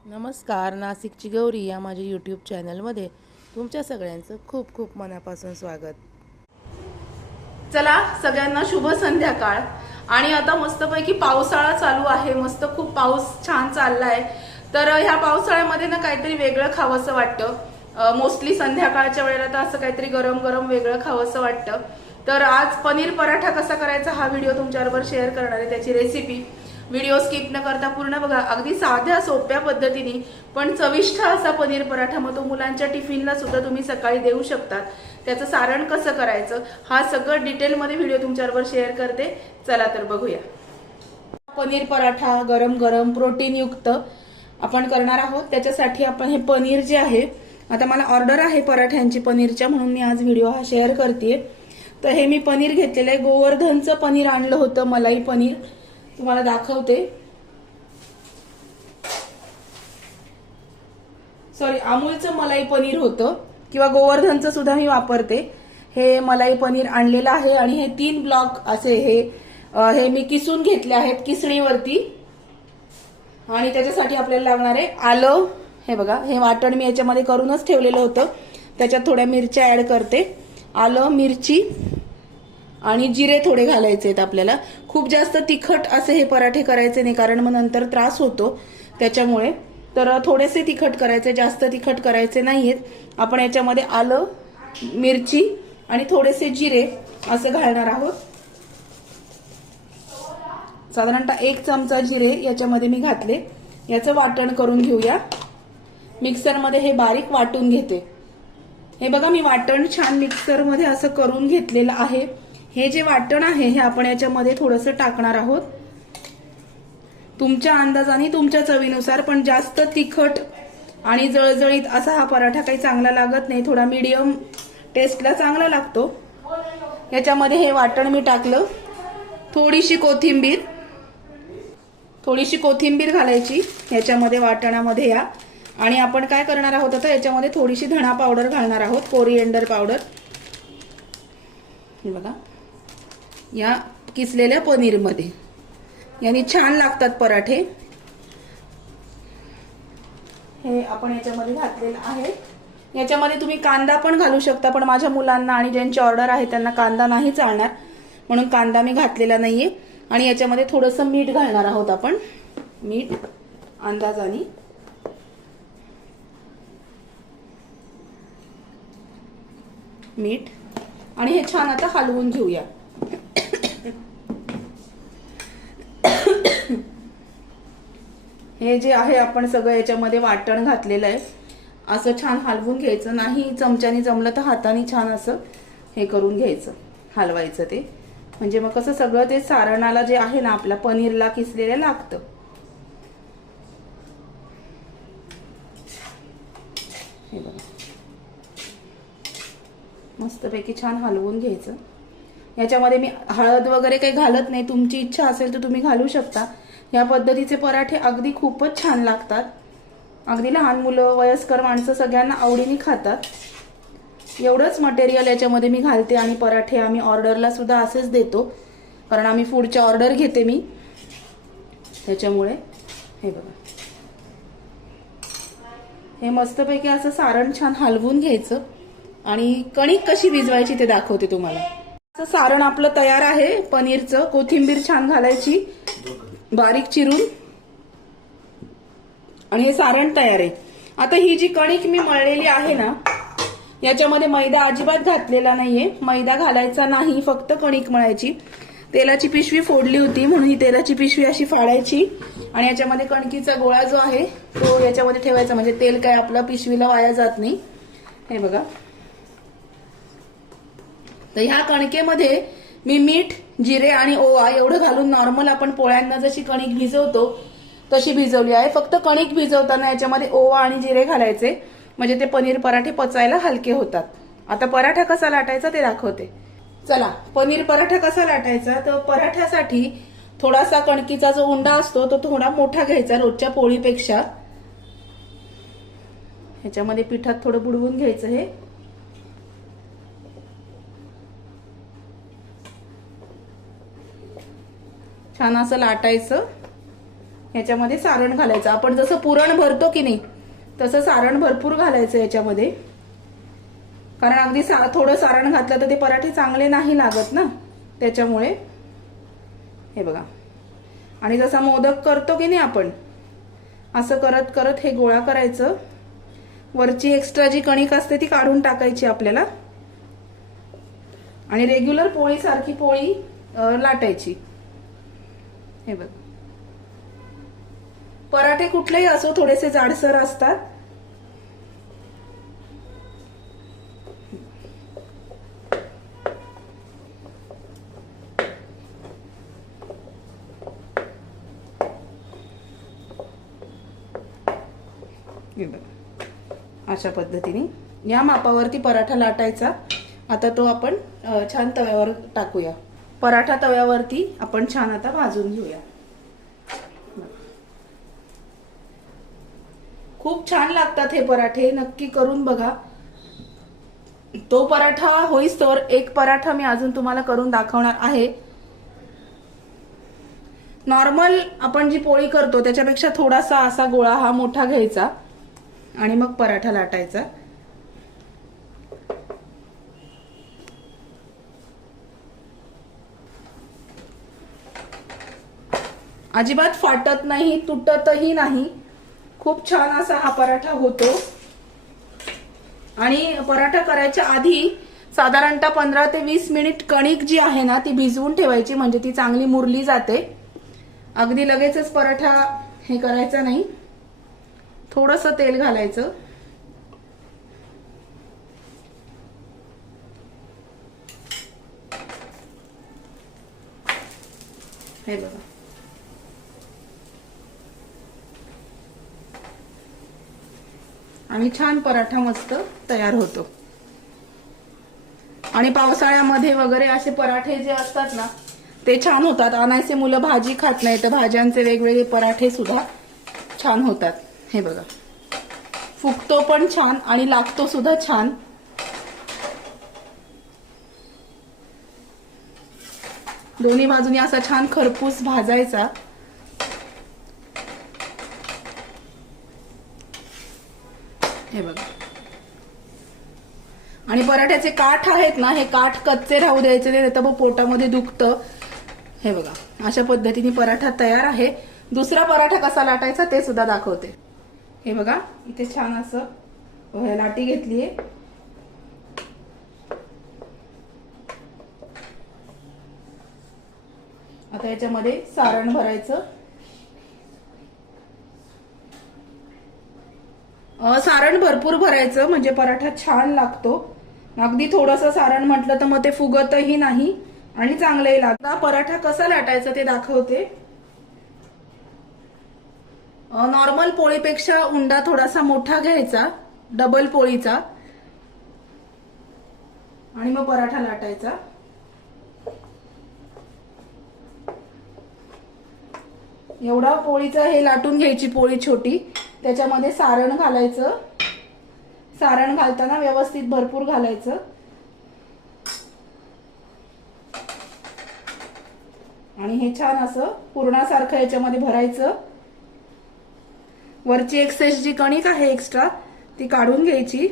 नमस्कार. नाशिकची गौरी या माझ्या यूट्यूब चॅनलमध्ये तुमच्या सगळ्यांचं खूप खूप मनापासून स्वागत. चला सगळ्यांना शुभ संध्याकाळ. आणि आता मस्तपैकी पावसाळा चालू आहे, मस्त खूप पाऊस छान चाललाय. तर ह्या पावसाळ्यामध्ये ना काहीतरी वेगळं खावंसं वाटतं. मोस्टली संध्याकाळच्या वेळेला तर असं काहीतरी गरम गरम वेगळं खावंसं वाटतं. तर आज पनीर पराठा कसा करायचा हा व्हिडिओ तुमच्याबरोबर शेअर करणार आहे, त्याची रेसिपी. व्हिडिओ स्किप न करता पूर्ण बघा. अगदी साध्या सोप्या पद्धतीने पण चविष्ट असा पनीर पराठा, मग तो मुलांच्या टिफिनला सुद्धा तुम्ही सकाळी देऊ शकतात. त्याचं सारण कसं करायचं हा सगळं डिटेलमध्ये व्हिडिओ तुमच्याबरोबर शेअर करते. चला तर बघूया. पनीर पराठा गरम गरम प्रोटीन युक्त आपण करणार आहोत. त्याच्यासाठी आपण हे पनीर जे आहे, आता मला ऑर्डर आहे पराठ्यांची पनीरच्या, म्हणून मी आज व्हिडिओ हा शेअर करते. तर हे मी पनीर घेतलेलं आहे. गोवर्धनचं पनीर आणलं होतं, मलाई पनीर तुम्हाला दाखवते. सॉरी, अमूलचं मलाई पनीर होतं किंवा गोवर्धनचं सुद्धा मी वापरते. हे मलाई पनीर आणलेलं आहे आणि हे 3 ब्लॉक असे हे मी किसून घेतले आहेत किसणीवरती. आणि त्याच्यासाठी आपल्याला लागणार आहे आलं. हे बघा, हे वाटण मी याच्यामध्ये करूनच ठेवलेलं होतं. त्याच्यात थोड्या मिरच्या ऍड करते. आलं, मिरची आणि जिरे थोडे घालायचे आहेत आपल्याला. खूप जास्त तिखट असे हे पराठे करायचे नाही, कारण मग नंतर त्रास होतो त्याच्यामुळे. तर थोडेसे तिखट करायचे, जास्त तिखट करायचे नाहीयेत. आपण याच्यामध्ये आलं, मिरची आणि थोडेसे जिरे असं घालणार आहोत. साधारणतः 1 चमचा जिरे याच्यामध्ये मी घातले. याचं वाटण करून घेऊया. मिक्सरमध्ये हे बारीक वाटून घेते. हे बघा, मी वाटण छान मिक्सरमध्ये असं करून घेतलेलं आहे. हे जे वाटण आहे हे आपण याच्यामध्ये थोडंसं टाकणार आहोत, तुमच्या अंदाजाने तुमच्या चवीनुसार. पण जास्त तिखट आणि जळजळीत असा हा पराठा काही चांगला लागत नाही, थोडा मीडियम टेस्टला चांगला लागतो. याच्यामध्ये हे वाटण मी टाकलं. थोडीशी कोथिंबीर घालायची याच्यामध्ये वाटणामध्ये या. आणि आपण काय करणार आहोत आता, याच्यामध्ये थोडीशी धणा पावडर घालणार आहोत, कोरिएंडर पावडर. हे बघा, या किसलेल्या पनीरमध्ये यानी छान लागतात पराठे. हे आपण याच्यामध्ये घातलेलं आहे. याच्यामध्ये तुम्ही कांदा पण घालू शकता, पण माझ्या मुलांना आणि ज्यांची ऑर्डर आहे त्यांना कांदा नाही चालणार, म्हणून कांदा मी घातलेला नाहीये. आणि याच्यामध्ये थोडंसं मीठ घालणार आहोत आपण, मीठ अंदाजाने. मीठ आणि हे छान आता हलवून घेऊया. हे जे आहे आपण सगळं याच्यामध्ये वाटण घातलेलं आहे, असं छान हलवून घ्यायचं. नाही चमच्याने जमलं तर हाताने छान असं हे करून घ्यायचं, हलवायचं ते. म्हणजे मग कसं सगळं ते सारणाला जे आहे ना आपल्या पनीरला किसलेलं लागतं. हे बघा, मस्तपैकी छान हलवून घ्यायचं. याच्यामध्ये मी हळद वगैरे काही घालत नाही, तुमची इच्छा असेल तर तुम्ही घालू शकता. या पद्धतीचे पराठे अगदी खूपच छान लागतात. अगदी लहान मुलं, वयस्कर माणसं सगळ्यांना आवडीने खातात. एवढंच मटेरियल याच्यामध्ये मी घालते. आणि पराठे आम्ही ऑर्डरला सुद्धा असेच देतो, कारण आम्ही फूडच्या ऑर्डर घेते मी, त्याच्यामुळे. हे बघा, हे मस्तपैकी असं सारण छान हलवून घ्यायचं. आणि कणिक कशी भिजवायची ते दाखवते तुम्हाला. असं सारण आपलं तयार आहे पनीरचं. कोथिंबीर छान घालायची बारीक चिरून, आणि हे सारण तयार आहे. आता ही जी कणिक मी मळलेली आहे ना, याच्यामध्ये मैदा अजिबात घातलेला नाहीये. मैदा घालायचा नाही, फक्त कणिक मळायची. तेलाची पिशवी फोडली होती, म्हणून ही तेलाची पिशवी अशी फाडायची आणि याच्यामध्ये कणकीचा गोळा जो आहे तो याच्यामध्ये ठेवायचा, म्हणजे तेल काय आपलं पिशवीला वाया जात नाही. हे बघा, तर ह्या कणकेमध्ये मी मीठ, जिरे आणि ओवा एवढं घालून नॉर्मल आपण पोळ्यांना जशी कणिक भिजवतो तशी भिजवली आहे. फक्त कणिक भिजवताना याच्यामध्ये ओवा आणि जिरे घालायचे, म्हणजे ते पनीर पराठे पचायला हलके होतात. आता पराठा कसा लाटायचा ते दाखवते. चला, पनीर पराठा कसा लाटायचा. तर पराठ्यासाठी थोडासा कणकीचा जो उंडा असतो तो थोडा मोठा घ्यायचा, रोजच्या पोळीपेक्षा. ह्याच्यामध्ये पिठात थोडं बुडवून घ्यायचं. हे छान असं लाटायचं. याच्यामध्ये सारण घालायचं. आपण जसं पुरण भरतो की नाही तसं सारण भरपूर घालायचं याच्यामध्ये, कारण अगदी थोडं सारण घातलं तर ते पराठे चांगले नाही लागत ना, त्याच्यामुळे. हे बघा, आणि जसा मोदक करतो की नाही आपण असं करत करत हे गोळा करायचं. वरची एक्स्ट्रा जी कणिक असते ती काढून टाकायची आपल्याला आणि रेग्युलर पोळी सारखी पोळी लाटायची. हे बघ, पराठे कुठलेही असो थोडेसे जाडसर असतात. अशा पद्धतीने या मापावरती पराठा लाटायचा. आता तो आपण छान तव्यावर टाकूया. पराठा तव्यावरती आपण छान आता भाजून घेऊया. खूप छान लागतात हे पराठे, नक्की करून बघा. तो पराठा होईस्तोवर एक पराठा मी अजून तुम्हाला करून दाखवणार आहे. नॉर्मल आपण जी पोळी करतो त्याच्यापेक्षा थोडासा असा गोळा हा मोठा घ्यायचा आणि मग पराठा लाटायचा. अजिबात फाटत नाही, तुटतही नाही. खूप छान असा हा पराठा होतो. आणि पराठा करायच्या आधी साधारणतः 15 ते 20 मिनिट कणिक जी आहे ना ती भिजवून ठेवायची, म्हणजे ती चांगली मुरली जाते. अगदी लगेचच पराठा हे करायचा नाही. थोडंसं तेल घालायचं. हे बघा, आणि छान पराठा मस्त तयार होतो. आणि पावसाळ्यामध्ये वगैरे असे पराठे जे असतात ना ते छान होतात. अनायसे मुलं भाजी खात नाही तर भाज्यांचे वेगवेगळे पराठे सुद्धा छान होतात. हे बघा, फुगतो पण छान आणि लागतो सुद्धा छान. दोन्ही बाजूनी असा छान खरपूस भाजायचा. हे बघा, आणि पराठ्याचे काठ आहेत ना हे काठ कच्चे राहू द्यायचे नाही तर मग पोटामध्ये दुखतं. हे बघा, अशा पद्धतीने पराठा तयार आहे. दुसरा पराठा कसा लाटायचा ते सुद्धा दाखवते. हे बघा, इथे छान असं लाटी घेतलीये. आता याच्यामध्ये सारण भरायचं. सारण भरपूर भरायचं म्हणजे पराठा छान लागतो. अगदी थोडंसं सारण म्हटलं तर मग ते फुगतही नाही आणि चांगलंही लागतं. पराठा कसा लाटायचा ते दाखवते. नॉर्मल पोळीपेक्षा उंडा थोडासा मोठा घ्यायचा, डबल पोळीचा, आणि मग पराठा लाटायचा. एवढा पोळीचा हे लाटून घ्यायची पोळी छोटी. त्याच्यामध्ये सारण घालायचं. सारण घालताना व्यवस्थित भरपूर घालायचं. आणि हे छान असं पुरणासारखं याच्यामध्ये भरायचं. वरची एक्सेस जी कणिक आहे एक्स्ट्रा ती काढून घ्यायची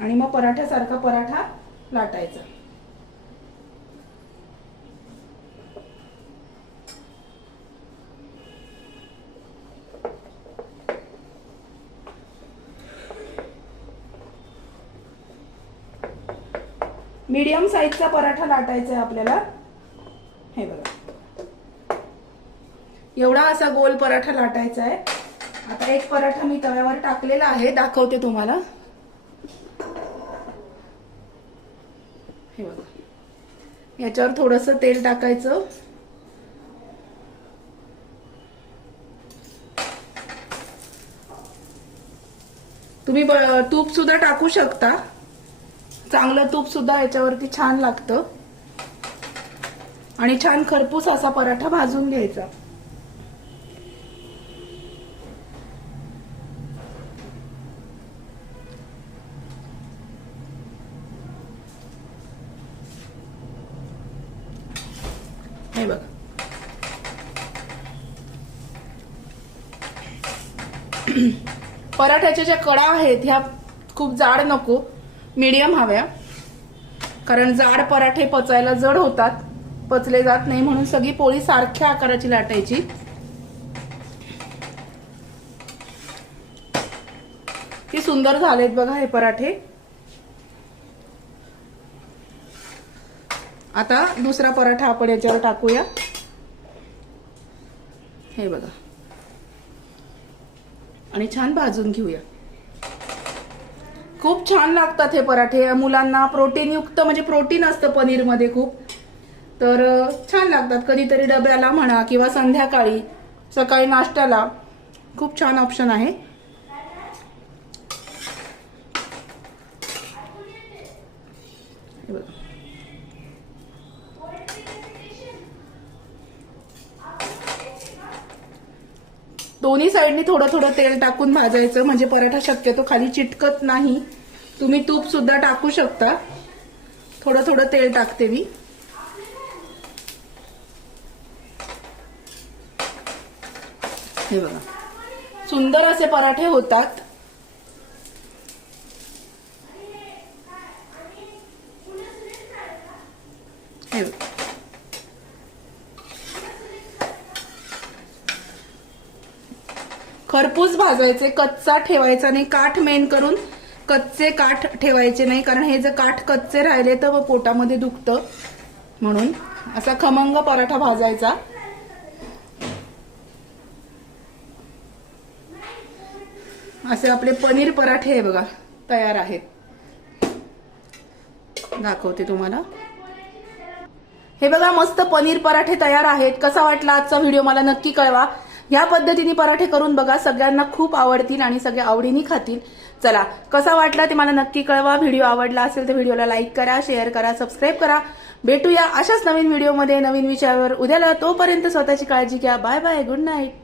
आणि मग पराठ्यासारखा पराठा लाटायचा. मीडियम साईजचा पराठा लाटायचा आहे आपल्याला. हे बघा, एवढा असा गोल पराठा लाटायचा आहे. आता एक पराठा मी तव्यावर टाकलेला आहे, दाखवते तुम्हाला. हे बघा, याच्यावर थोडंसं तेल टाकायचं. तुम्ही तूप सुद्धा टाकू शकता. चांगलं तूप सुद्धा याच्यावरती छान लागतं. आणि छान खरपूस असा पराठा भाजून घ्यायचा. हे बघा, पराठ्याच्या ज्या कडा आहेत ह्या खूप जाड नको, मीडियम हव्या, कारण जाड पराठे पचायला जड होतात, पचले जात नाही, म्हणून सगळी पोळी सारख्या आकाराची लाटायची. किती सुंदर झालेत बघा हे पराठे. आता दुसरा पराठा आपण याच्यावर टाकूया. हे बघा, आणि छान भाजून घेऊया. खूप छान लागतात हे पराठे. मुलांना प्रोटीन युक्त, म्हणजे प्रोटीन असतं पनीर मध्ये खूप, तर छान लागतात. कधीतरी डब्याला म्हणा किंवा संध्याकाळी, सकाळी नाश्त्याला खूप छान ऑप्शन आहे. हे बघा, दोन्ही साईडनी थोडं थोडं तेल टाकून भाजायचं, म्हणजे पराठा शक्यतो खाली चिटकत नाही. तुम्ही तूप सुद्धा टाकू शकता. थोडं थोडं तेल टाकते मी. हे बघा, सुंदर असे पराठे होतात. हे बघा, खरपूस भाजायचे, कच्चा ठेवायचा नाही. काठ मेन करून कच्चे काठ ठेवायचे नाही, कारण हे जर काठ कच्चे राहिले तर पोटामध्ये दुखतं. म्हणून असा खमंग पराठा भाजायचा. असे आपले पनीर पराठे हे बघा तयार आहेत. दाखवते तुम्हाला. हे बघा, मस्त पनीर पराठे तयार आहेत. कसा वाटला आजचा व्हिडिओ मला नक्की कळवा. ह्या पद्धतीने पराठे करून बघा, सगळ्यांना खूप आवडतील आणि सगळे आवडीने खातील. चला, कसा वाटला ते मला नक्की कळवा. व्हिडिओ आवडला असेल तर व्हिडिओला लाईक करा, शेअर करा, सबस्क्राईब करा. भेटूया अशाच नवीन व्हिडिओमध्ये नवीन विषयावर उद्याला. तोपर्यंत स्वतःची काळजी घ्या. Bye bye, good night.